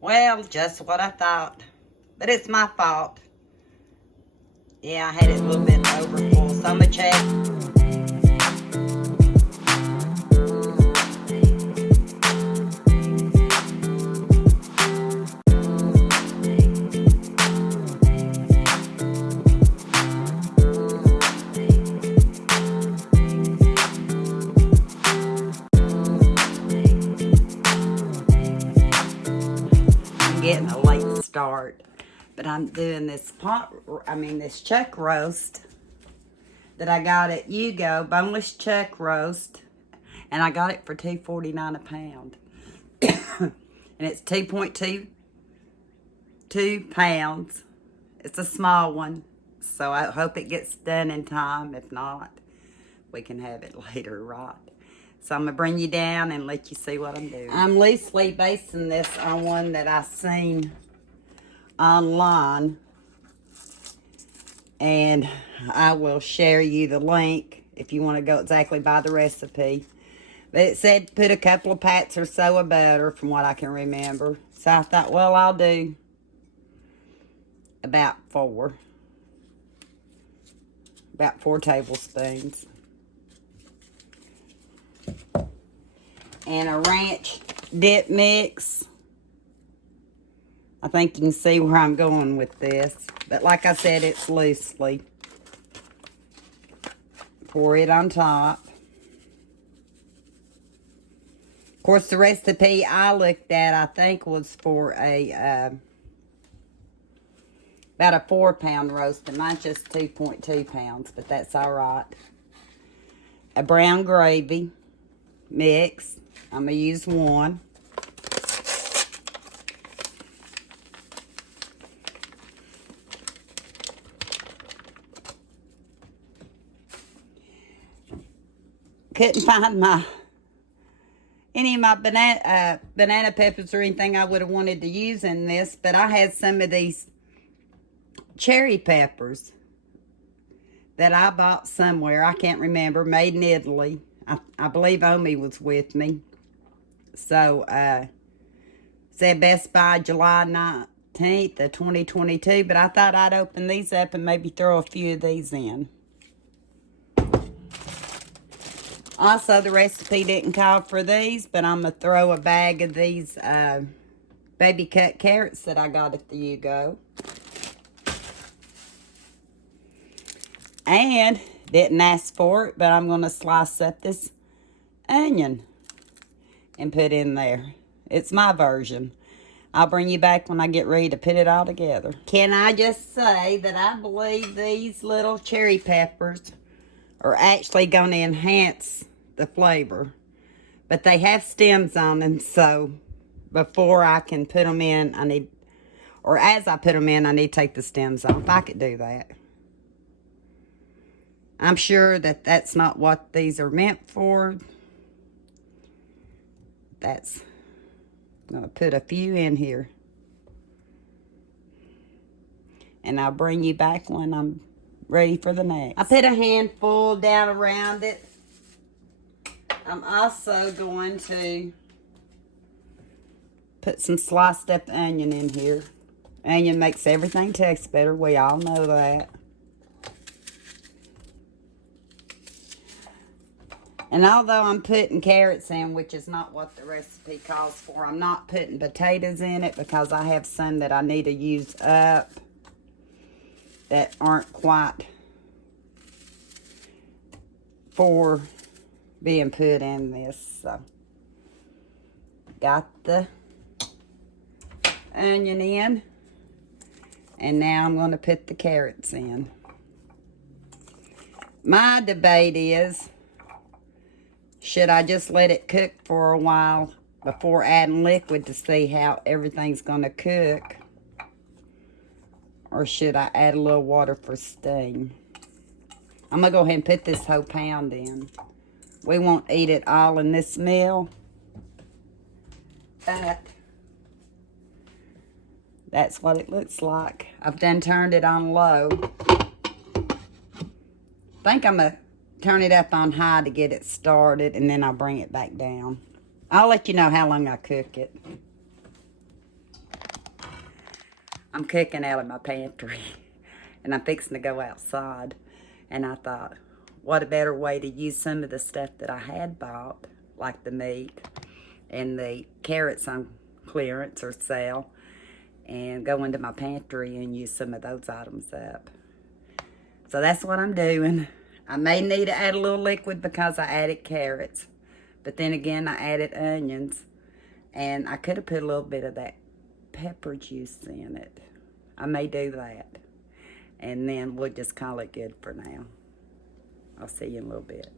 Well, just what I thought. But it's my fault. Yeah, I had it a little bit over full. So I'm going to check. I'm getting a late start. But I'm doing this this chuck roast that I got at Yugo, boneless chuck roast, and I got it for $2.49 a pound. And it's 2.22 pounds. It's a small one, so I hope it gets done in time. If not, we can have it later, right? So I'm gonna bring you down and let you see what I'm doing. I'm loosely basing this on one that I seen online, and I will share you the link if you want to go exactly by the recipe. But it said put a couple of pats or so of butter, from what I can remember. So I thought, well, I'll do about 4 tablespoons. And a ranch dip mix. I think you can see where I'm going with this. But like I said, it's loosely. Pour it on top. Of course, the recipe I looked at, I think, was for about a 4-pound roast. And mine's just 2.2 pounds, but that's all right. A brown gravy mix. I'm going to use 1. Couldn't find any of my banana peppers or anything I would have wanted to use in this, but I had some of these cherry peppers that I bought somewhere. I can't remember. Made in Italy. I believe Omi was with me. So, said Best By July 19th of 2022, but I thought I'd open these up and maybe throw a few of these in. Also, the recipe didn't call for these, but I'm going to throw a bag of these baby cut carrots that I got at the Yugo. And, didn't ask for it, but I'm going to slice up this onion and put in there. It's my version. I'll bring you back when I get ready to put it all together. Can I just say that I believe these little cherry peppers are actually going to enhance the flavor. But they have stems on them, so before I can put them in, as I put them in, I need to take the stems off. I could do that. I'm sure that that's not what these are meant for. I'm going to put a few in here. And I'll bring you back when I'm ready for the next. I put a handful down around it. I'm also going to put some sliced up onion in here. Onion makes everything taste better. We all know that. And although I'm putting carrots in, which is not what the recipe calls for, I'm not putting potatoes in it because I have some that I need to use up that aren't quite for being put in this. So, got the onion in. And now I'm going to put the carrots in. My debate is, should I just let it cook for a while before adding liquid to see how everything's going to cook? Or should I add a little water for steam? I'm going to go ahead and put this whole pound in. We won't eat it all in this meal. But that's what it looks like. I've done turned it on low. I think I'm going to turn it up on high to get it started, and then I'll bring it back down. I'll let you know how long I cook it. I'm cooking out of my pantry and I'm fixing to go outside. And I thought, what a better way to use some of the stuff that I had bought, like the meat and the carrots on clearance or sale, and go into my pantry and use some of those items up. So that's what I'm doing. I may need to add a little liquid because I added carrots. But then again, I added onions. And I could have put a little bit of that pepper juice in it. I may do that. And then we'll just call it good for now. I'll see you in a little bit.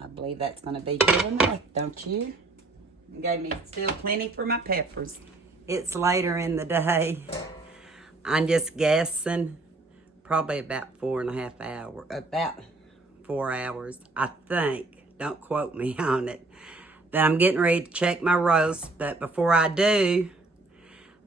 I believe that's going to be good enough, don't you? It gave me still plenty for my peppers. It's later in the day. I'm just guessing probably about 4.5 hours. About 4 hours, I think. Don't quote me on it. But I'm getting ready to check my roast. But before I do,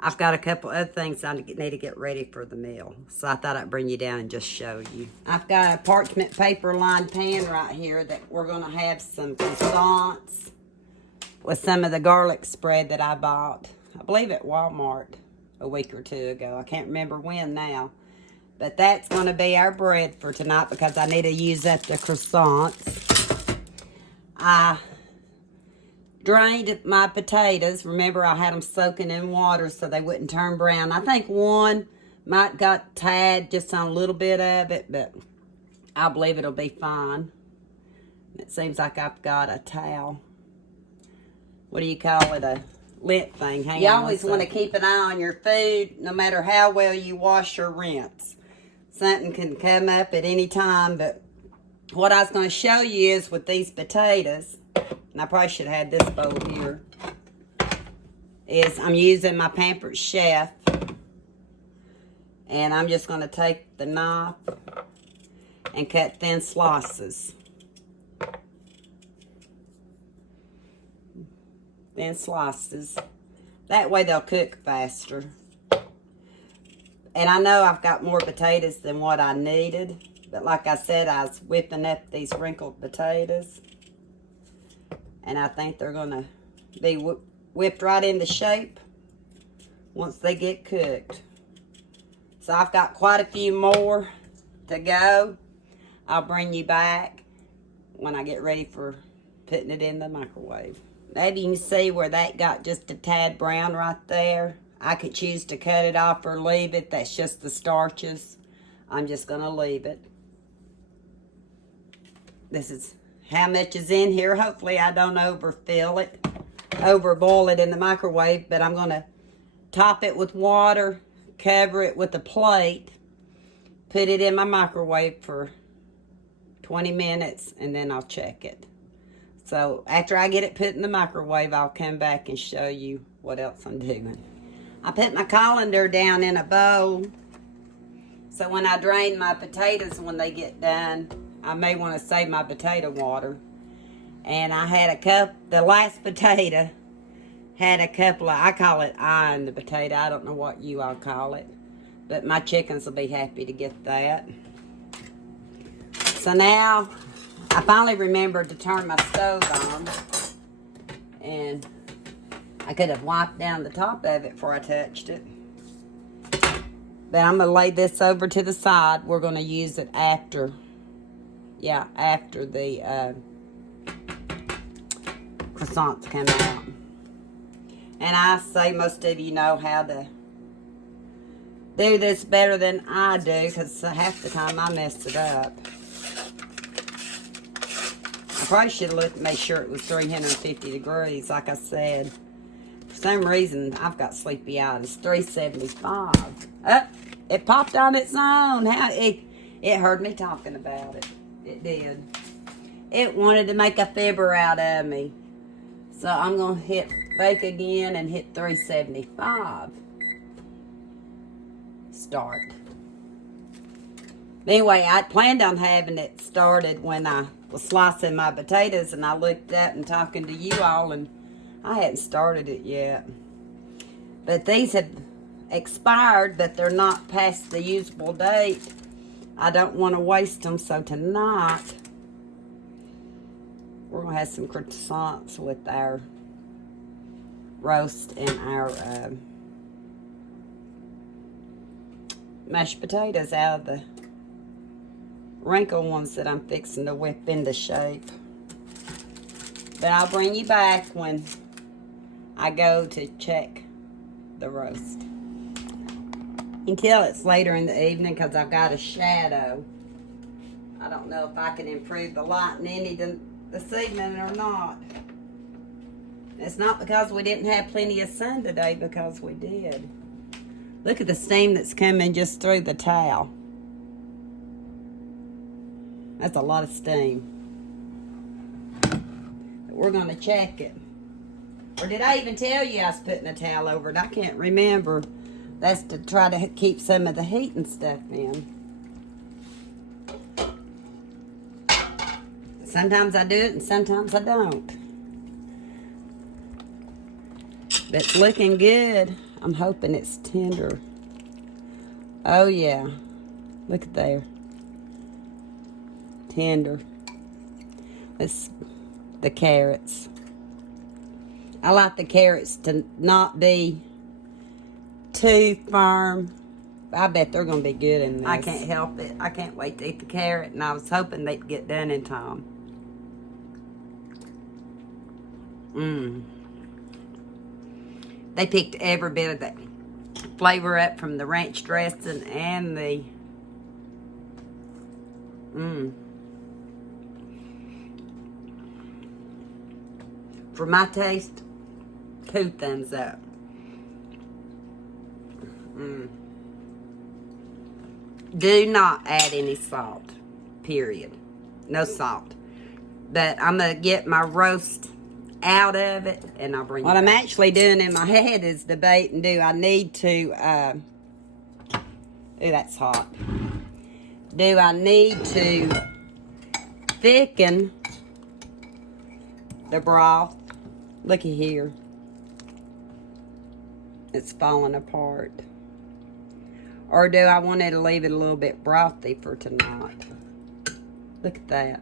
I've got a couple other things I need to get ready for the meal. So I thought I'd bring you down and just show you. I've got a parchment paper lined pan right here that we're going to have some croissants with some of the garlic spread that I bought, I believe at Walmart a week or two ago. I can't remember when now. But that's going to be our bread for tonight because I need to use up the croissants. I drained my potatoes. Remember, I had them soaking in water so they wouldn't turn brown. I think one might got tad just on a little bit of it, but I believe it'll be fine. It seems like I've got a towel. What do you call it? A lint thing. Hang on. You always want to keep an eye on your food, no matter how well you wash or rinse. Something can come up at any time, but what I was going to show you is with these potatoes, and I probably should have had this bowl here, is I'm using my Pampered Chef, and I'm just going to take the knife and cut thin slices. Thin slices. That way they'll cook faster. And I know I've got more potatoes than what I needed. But like I said, I was whipping up these wrinkled potatoes. And I think they're going to be whipped right into shape once they get cooked. So I've got quite a few more to go. I'll bring you back when I get ready for putting it in the microwave. Maybe you can see where that got just a tad brown right there. I could choose to cut it off or leave it. That's just the starches. I'm just going to leave it. This is how much is in here. Hopefully I don't overboil it in the microwave, but I'm going to top it with water, cover it with a plate, put it in my microwave for 20 minutes, and then I'll check it. So after I get it put in the microwave, I'll come back and show you what else I'm doing. I put my colander down in a bowl, so when I drain my potatoes when they get done, I may want to save my potato water. And I had the last potato had a couple of, I call it eyeing the potato. I don't know what you all call it, but my chickens will be happy to get that. So now, I finally remembered to turn my stove on, and I could have wiped down the top of it before I touched it. But I'm going to lay this over to the side. We're going to use it after the croissants come out. And I say most of you know how to do this better than I do, because half the time I mess it up. I probably should have looked and made sure it was 350 degrees, like I said. For some reason, I've got sleepy eyes. It's 375. Oh, it popped on its own. It heard me talking about it. It did. It wanted to make a fibber out of me. So I'm going to hit bake again and hit 375. Start. Anyway, I planned on having it started when I was slicing my potatoes, and I looked up and talking to you all, and I hadn't started it yet. But these have expired, but they're not past the usable date. I don't want to waste them, so tonight We're going to have some croissants with our roast and our mashed potatoes out of the wrinkle ones that I'm fixing to whip into shape. But I'll bring you back when I go to check the roast. You can tell it's later in the evening because I've got a shadow. I don't know if I can improve the lighting any this evening or not. It's not because we didn't have plenty of sun today, because we did. Look at the steam that's coming just through the towel. That's a lot of steam. But we're going to check it. Or did I even tell you I was putting a towel over it? I can't remember. That's to try to keep some of the heat and stuff in. Sometimes I do it and sometimes I don't. But it's looking good. I'm hoping it's tender. Oh yeah. Look at there. Tender. It's the carrots. I like the carrots to not be too firm. I bet they're going to be good in this. I can't help it. I can't wait to eat the carrot, and I was hoping they'd get done in time. They picked every bit of that flavor up from the ranch dressing and the for my taste, 2 thumbs up. Do not add any salt, period. No salt. But I'm going to get my roast out of it, and I'll bring it back. What I'm actually doing in my head is debating, do I need to, ooh, that's hot. Do I need to thicken the broth? Looky here. It's falling apart. Or do I want to leave it a little bit brothy for tonight? Look at that.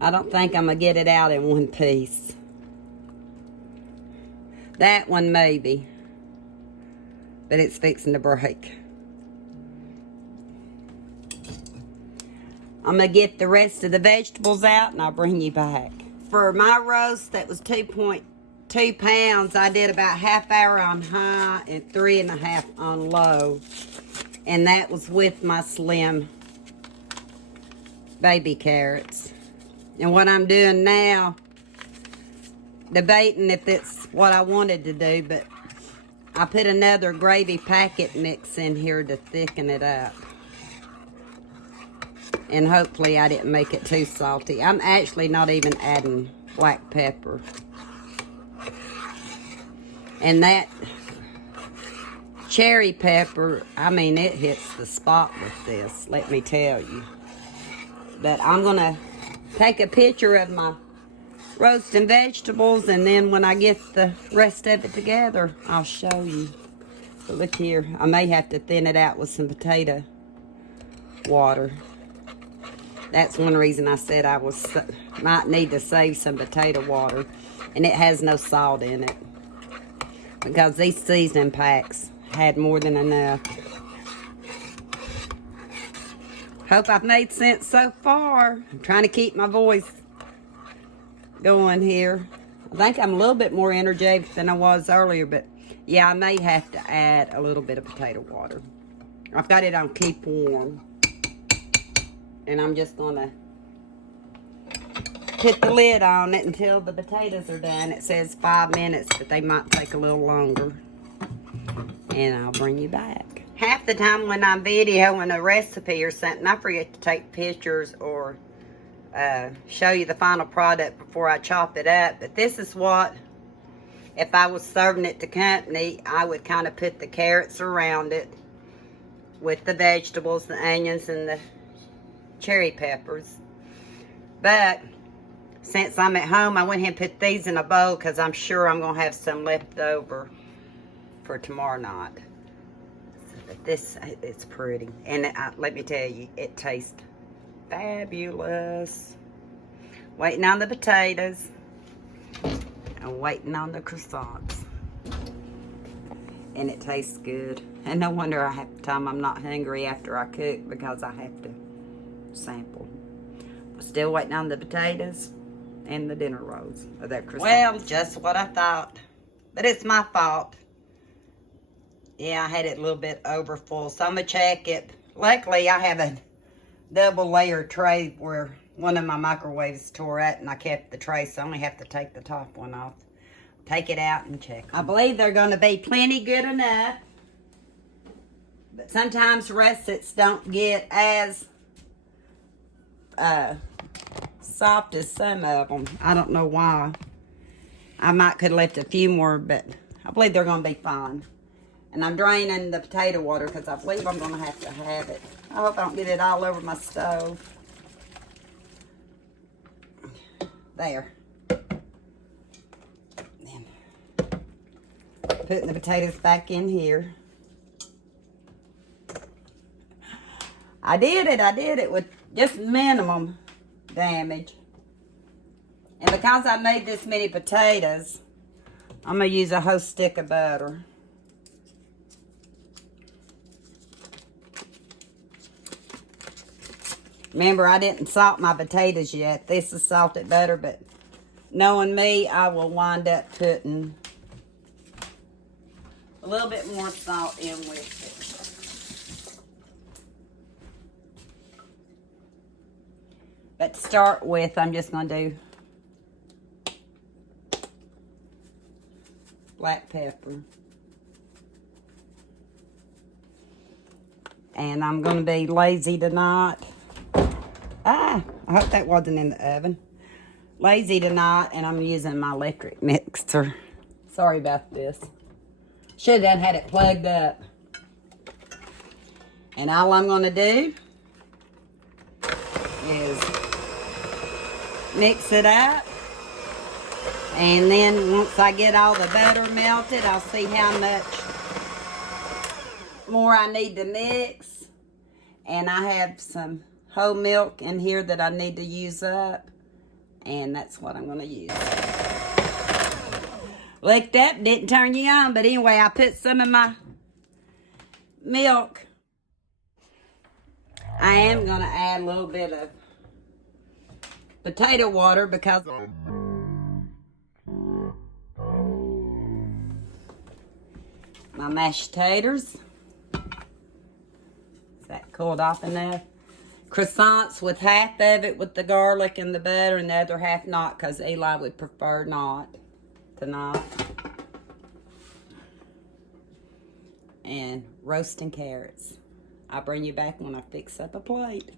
I don't think I'm going to get it out in one piece. That one maybe. But it's fixing to break. I'm going to get the rest of the vegetables out and I'll bring you back. For my roast, that was 2.2 pounds. I did about ½ hour on high and 3.5 on low. And that was with my slim baby carrots. And what I'm doing now, debating if it's what I wanted to do, but I put another gravy packet mix in here to thicken it up. And hopefully I didn't make it too salty. I'm actually not even adding black pepper. And that cherry pepper, I mean, it hits the spot with this, let me tell you. But I'm going to take a picture of my roasting vegetables, and then when I get the rest of it together, I'll show you. But look here, I may have to thin it out with some potato water. That's one reason I said I might need to save some potato water. And it has no salt in it, because these seasoning packs had more than enough. Hope I've made sense so far. I'm trying to keep my voice going here. I think I'm a little bit more energetic than I was earlier, but yeah, I may have to add a little bit of potato water. I've got it on keep warm. And I'm just going to put the lid on it until the potatoes are done. It says 5 minutes, but they might take a little longer. And I'll bring you back. Half the time when I'm videoing a recipe or something, I forget to take pictures or show you the final product before I chop it up. But this is what, if I was serving it to company, I would kind of put the carrots around it with the vegetables, the onions, and the cherry peppers. But since I'm at home, I went ahead and put these in a bowl because I'm sure I'm going to have some left over for tomorrow night. But this, it's pretty. And let me tell you, it tastes fabulous. Waiting on the potatoes. And waiting on the croissants. And it tastes good. And no wonder half the time I'm not hungry after I cook, because I have to sample. Still waiting on the potatoes and the dinner rolls of that croissant. Well, just what I thought. But it's my fault. Yeah, I had it a little bit over full, so I'm going to check it. Luckily, I have a double layer tray where one of my microwaves tore out, and I kept the tray, so I only have to take the top one off. Take it out and check them. I believe they're going to be plenty good enough. But sometimes russets don't get as soft as some of them. I don't know why. I might could have left a few more, but I believe they're going to be fine. And I'm draining the potato water because I believe I'm going to have it. I hope I don't get it all over my stove. There. Then putting the potatoes back in here. I did it with just minimum damage. And because I made this many potatoes, I'm going to use a whole stick of butter. Remember, I didn't salt my potatoes yet. This is salted butter, but knowing me, I will wind up putting a little bit more salt in with it. But to start with, I'm just going to do black pepper. And I'm going to be lazy tonight. I hope that wasn't in the oven. Lazy tonight, and I'm using my electric mixer. Sorry about this. Should have had it plugged up. And all I'm going to do is mix it up. And then once I get all the butter melted, I'll see how much more I need to mix. And I have some whole milk in here that I need to use up. And that's what I'm going to use. Looked up, didn't turn you on. But anyway, I put some of my milk. I am going to add a little bit of potato water because my mashed taters. Is that cooled off enough? Croissants with half of it with the garlic and the butter and the other half not, because Eli would prefer not tonight. And roasting carrots. I'll bring you back when I fix up a plate.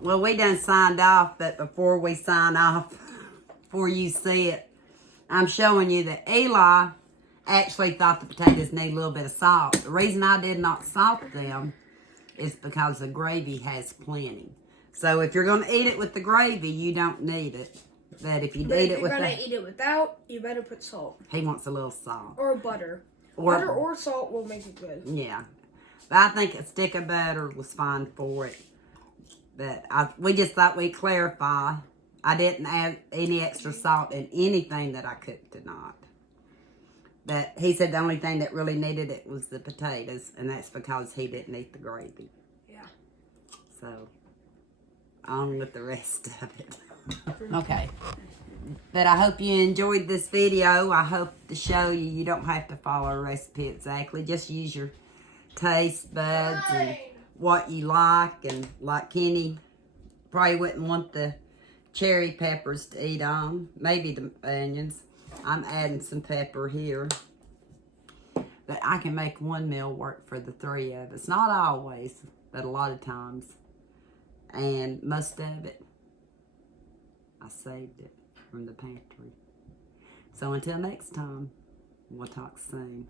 Well, we done signed off, but before we sign off, before you see it, I'm showing you that Eli actually thought the potatoes need a little bit of salt. The reason I did not salt them is because the gravy has plenty. So if you're going to eat it with the gravy, you don't need it. But if you eat it with if you're going to eat it without, you better put salt. He wants a little salt. Or butter. Butter or salt will make it good. Yeah. But I think a stick of butter was fine for it. But we just thought we'd clarify. I didn't add any extra salt in anything that I cooked tonight. But he said the only thing that really needed it was the potatoes, and that's because he didn't eat the gravy. Yeah. So, on with the rest of it. Okay. But I hope you enjoyed this video. I hope to show you don't have to follow a recipe exactly. Just use your taste buds and what you like. And like Kenny, probably wouldn't want the cherry peppers to eat on. Maybe the onions. I'm adding some pepper here. But I can make one meal work for the three of us. Not always, but a lot of times. And most of it, I saved it from the pantry. So until next time, we'll talk soon.